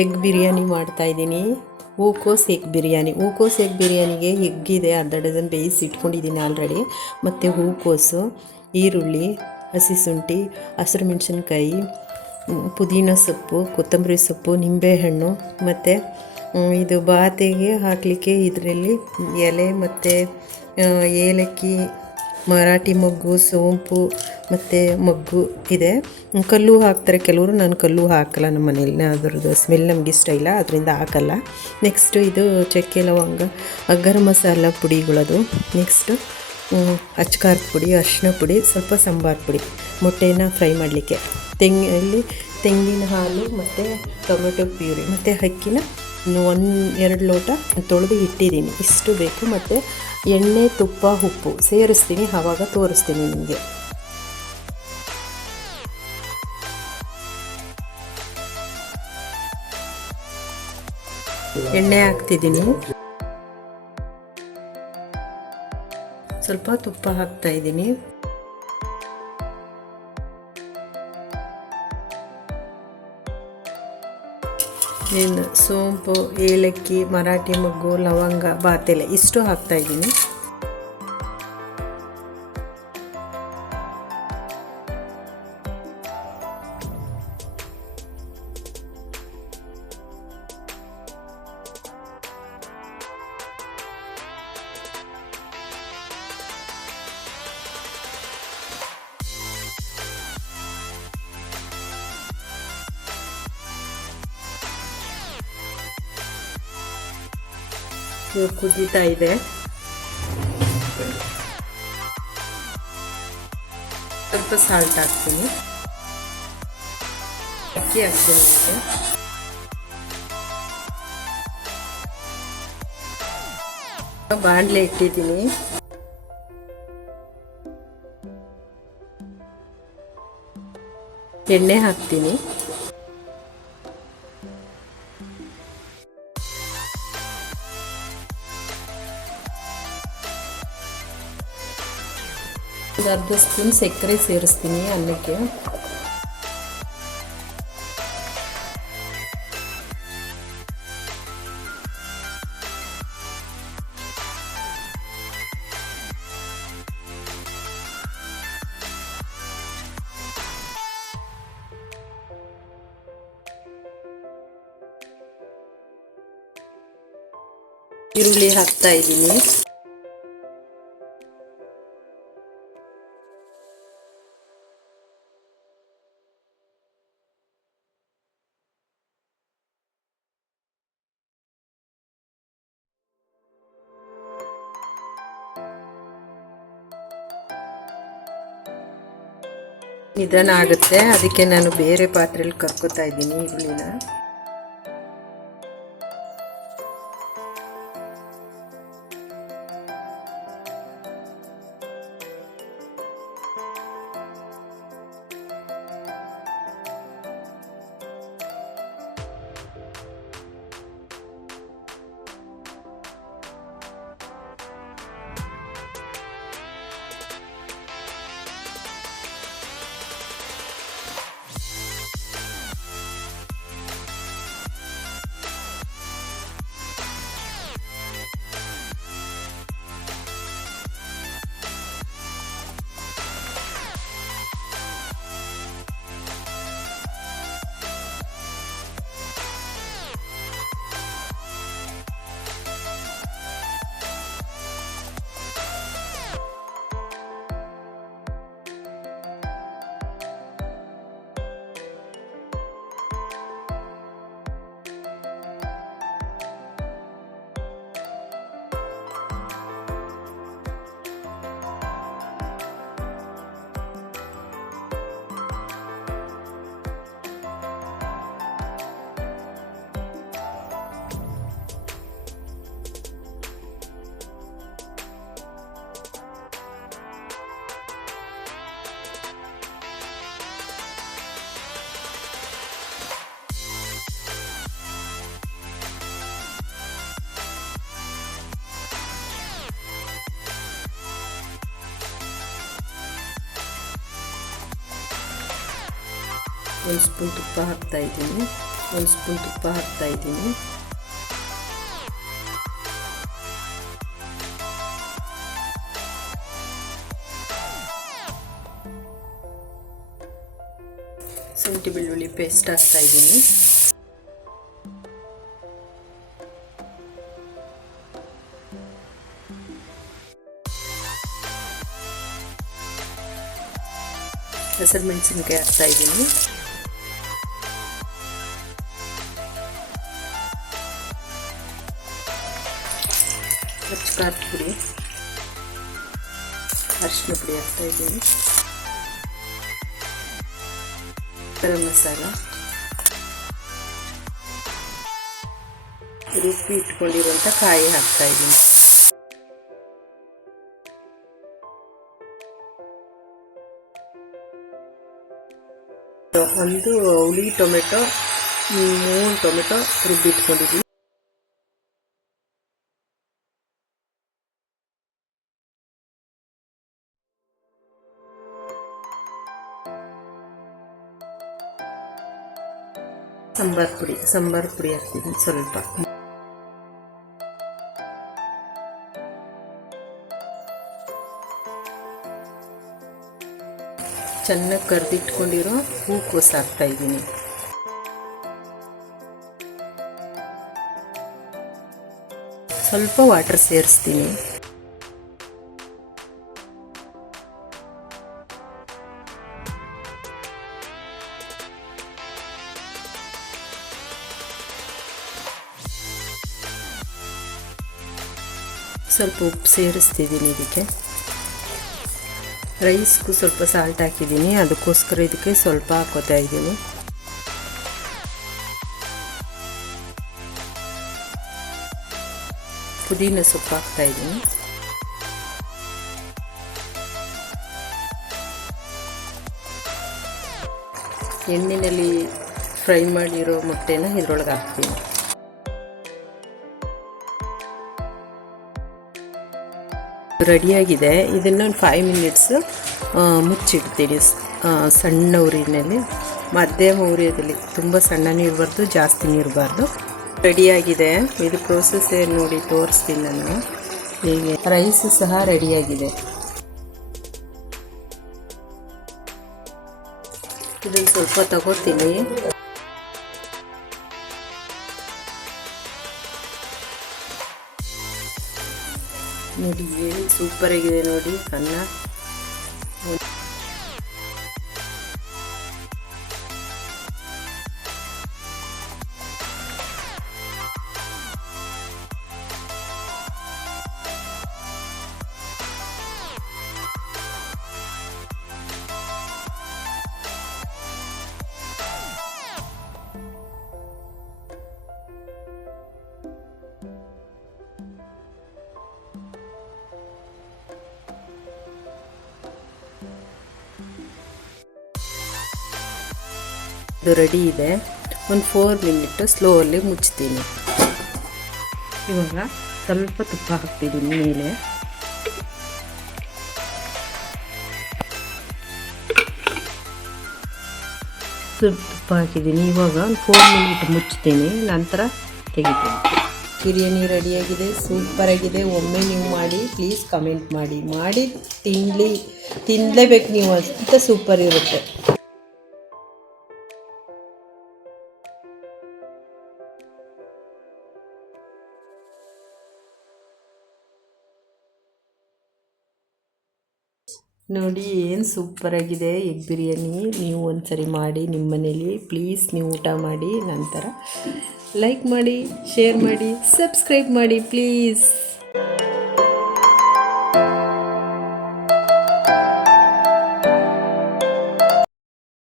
Egg biryani ಮಾಡ್ತಾಯಿದ್ದೀನಿ. ಹೂಕೋಸು egg biryani. ಹೂಕೋಸು ಎಗ್ ಬಿರಿಯಾನಿಗೆ ಎಗ್ಗಿದೆ, ಅರ್ಧ ಡಜನ್ ಬೇಯಿಸಿ ಇಟ್ಕೊಂಡಿದ್ದೀನಿ ಆಲ್ರೆಡಿ. ಮತ್ತು ಹೂಕೋಸು, ಈರುಳ್ಳಿ, ಹಸಿ ಶುಂಠಿ, ಹಸಿರು ಮೆಣಸಿನ್ಕಾಯಿ, ಪುದೀನ ಸೊಪ್ಪು, ಕೊತ್ತಂಬರಿ ಸೊಪ್ಪು, ನಿಂಬೆಹಣ್ಣು, ಮತ್ತು ಇದು ಬಾತಿಗೆ ಹಾಕಲಿಕ್ಕೆ ಇದರಲ್ಲಿ ಎಲೆ ಮತ್ತು ಏಲಕ್ಕಿ, ಮರಾಠಿ ಮೊಗ್ಗು, ಸೋಂಪು ಮತ್ತು ಮೊಗ್ಗು ಇದೆ. ಕಲ್ಲು ಹಾಕ್ತಾರೆ ಕೆಲವರು, ನಾನು ಕಲ್ಲು ಹಾಕಲ್ಲ. ನಮ್ಮ ಮನೇಲಿ ಅದರದ್ದು ಸ್ಮೆಲ್ ನಮ್ಗೆ ಇಷ್ಟ ಇಲ್ಲ, ಅದರಿಂದ ಹಾಕಲ್ಲ. ನೆಕ್ಸ್ಟು ಇದು ಚಕ್ಕೆ ಲವಂಗ, ಗರಂ ಮಸಾಲ ಪುಡಿಗಳದು. ನೆಕ್ಸ್ಟು ಅಚ್ಕಾರದ ಪುಡಿ, ಅರಿಶಿನ ಪುಡಿ, ಸ್ವಲ್ಪ ಸಾಂಬಾರು ಪುಡಿ, ಮೊಟ್ಟೆನ ಫ್ರೈ ಮಾಡಲಿಕ್ಕೆ, ತೆಂಗಿನ ಹಾಲು ಮತ್ತು ಟೊಮೆಟೊ ಪ್ಯೂರಿ, ಮತ್ತು ಅಕ್ಕಿನ 1-2 ಲೋಟ ತೊಳೆದು ಇಟ್ಟಿದ್ದೀನಿ. ಇಷ್ಟು ಬೇಕು. ಮತ್ತು ಎಣ್ಣೆ, ತುಪ್ಪ, ಉಪ್ಪು ಸೇರಿಸ್ತೀನಿ, ಆವಾಗ ತೋರಿಸ್ತೀನಿ ನಿಮಗೆ. ಎಣ್ಣೆ ಹಾಕ್ತಿದ್ದೀನಿ, ಸ್ವಲ್ಪ ತುಪ್ಪ ಹಾಕ್ತಾಯಿದ್ದೀನಿ. ಇನ್ನು ಸೋಂಪು, ಏಲಕ್ಕಿ, ಮರಾಠಿ ಮೊಗ್ಗು, ಲವಂಗ, ಬಾತೆಲೆ ಇಷ್ಟು ಹಾಕ್ತಾಯಿದ್ದೀನಿ. ಕುದೀತಾ ಇದೆ. ಸ್ವಲ್ಪ ಸಾಲ್ಟ್ ಹಾಕ್ತೀನಿ, ಅಕ್ಕಿ ಹಾಕ್ತೀನಿ. ಬಾಣಲೆ ಇಟ್ಟಿದ್ದೀನಿ, ಎಣ್ಣೆ ಹಾಕ್ತೀನಿ. ಅರ್ಧ ಸ್ಪೂನ್ ಸಕ್ಕರೆ ಸೇರಿಸ್ತೀನಿ ಅನ್ನಕ್ಕೆ. ಈರುಳ್ಳಿ ಹಾಕ್ತಾ ಇದ್ದೀನಿ. ನಿಧಾನ ಆಗುತ್ತೆ, ಅದಕ್ಕೆ ನಾನು ಬೇರೆ ಪಾತ್ರೆಯಲ್ಲಿ ಕರ್ಕೋತಾ ಇದ್ದೀನಿ ಈರುಳ್ಳಿನ. ಒಂದು ಸ್ಪೂನ್ ತುಪ್ಪ ಹಾಕ್ತಾ ಇದ್ದೀನಿ. 1 ಸ್ಪೂನ್ ತುಪ್ಪ ಹಾಕ್ತಾಯಿದ್ದೀನಿ. ಶುಂಠಿ ಬೆಳ್ಳುಳ್ಳಿ ಪೇಸ್ಟ್ ಹಾಕ್ತಾಯಿದ್ದೀನಿ. ಹಸಿರು ಮೆಣಸಿನ್ಕಾಯಿ ಹಾಕ್ತಾಯಿದ್ದೀನಿ. ಖಾರದ ಪುಡಿ, ಅರಿಶಿನ ಪುಡಿ ಹಾಕ್ತಾಯಿದ್ದೀನಿ. ಗರಂ ಮಸಾಲ, ರುಬ್ಬಿ ಇಟ್ಕೊಂಡಿರುವಂಥ ಕಾಯಿ ಹಾಕ್ತಾಯಿದ್ದೀನಿ. ಒಂದು ಹುಳಿ ಟೊಮೆಟೊ, 3 ಟೊಮೆಟೊ ರುಬ್ಬಿ ಇಟ್ಕೊಂಡಿದ್ದೀನಿ. ಸಾಂಬಾರು ಪುಡಿ ಹಾಕ್ತೀನಿ ಸ್ವಲ್ಪ. ಚೆನ್ನಾಗಿ ಕರೆದಿಟ್ಕೊಂಡಿರೋ ಹೂಕೋಸು ಹಾಕ್ತಾಯಿದ್ದೀನಿ. ಸ್ವಲ್ಪ ವಾಟರ್ ಸೇರಿಸ್ತೀನಿ. ಸ್ವಲ್ಪ ಉಪ್ಪು ಸೇರಿಸ್ತಿದ್ದೀನಿ. ಇದಕ್ಕೆ ರೈಸ್ಗೂ ಸ್ವಲ್ಪ ಸಾಲ್ಟ್ ಹಾಕಿದ್ದೀನಿ, ಅದಕ್ಕೋಸ್ಕರ ಇದಕ್ಕೆ ಸ್ವಲ್ಪ ಹಾಕೋತಾ ಇದ್ದೀನಿ. ಪುದೀನ ಸೊಪ್ಪು ಹಾಕ್ತಾಯಿದ್ದೀನಿ. ಎಣ್ಣೆಯಲ್ಲಿ ಫ್ರೈ ಮಾಡಿರೋ ಮೊಟ್ಟೆನ ಇದ್ರೊಳಗೆ ಹಾಕ್ತೀನಿ. ರೆಡಿಯಾಗಿದೆ. ಇದನ್ನು 5 ಮಿನಿಟ್ಸ್ ಮುಚ್ಚಿಡ್ತೀನಿ ಸಣ್ಣ ಉರಿನಲ್ಲಿ, ಮಧ್ಯಮ ಉರಿಯಲ್ಲಿ. ತುಂಬ ಸಣ್ಣನೂ ಇರಬಾರ್ದು, ಜಾಸ್ತಿನೂ ಇರಬಾರ್ದು. ರೆಡಿಯಾಗಿದೆ. ಇದು ಪ್ರೋಸೆಸ್ ಏನು ನೋಡಿ ತೋರಿಸ್ತೀನಿ ನಾನು. ಹೀಗೆ ರೈಸು ಸಹ ರೆಡಿಯಾಗಿದೆ. ಇದನ್ನು ಸ್ವಲ್ಪ ತಗೋತೀನಿ. ನೋಡಿ ಏನು ಸೂಪರಾಗಿದೆ ನೋಡಿ ಅನ್ನ. ಇದು ರೆಡಿ ಇದೆ. ಒಂದು 4 ಮಿನಿಟ್ ಸ್ಲೋಲ್ಲಿ ಮುಚ್ತೀನಿ. ಇವಾಗ ಸ್ವಲ್ಪ ತುಪ್ಪ ಹಾಕ್ತಿದ್ದೀನಿ ಮೇಲೆ. ಸ್ವಲ್ಪ ತುಪ್ಪ ಹಾಕಿದ್ದೀನಿ. ಇವಾಗ ಒಂದು 4 ಮಿನಿಟ್ ಮುಚ್ತೀನಿ, ನಂತರ ತೆಗಿತೀನಿ. ಬಿರಿಯಾನಿ ರೆಡಿಯಾಗಿದೆ, ಸೂಪರಾಗಿದೆ. ಒಮ್ಮೆ ನೀವು ಮಾಡಿ, ಪ್ಲೀಸ್ ಕಮೆಂಟ್ ಮಾಡಿ ತಿನ್ನಲೇಬೇಕು ನೀವು, ಅಂತ ಸೂಪರ್ ಇರುತ್ತೆ. ನೋಡಿ ಏನು ಸೂಪರಾಗಿದೆ ಎಗ್ ಬಿರಿಯಾನಿ. ನೀವು ಒಂದ್ಸರಿ ಮಾಡಿ ನಿಮ್ಮ ಮನೇಲಿ, ಪ್ಲೀಸ್ ನೀವು ಊಟ ಮಾಡಿ, ನಂತರ ಲೈಕ್ ಮಾಡಿ, ಶೇರ್ ಮಾಡಿ, ಸಬ್ಸ್ಕ್ರೈಬ್ ಮಾಡಿ ಪ್ಲೀಸ್.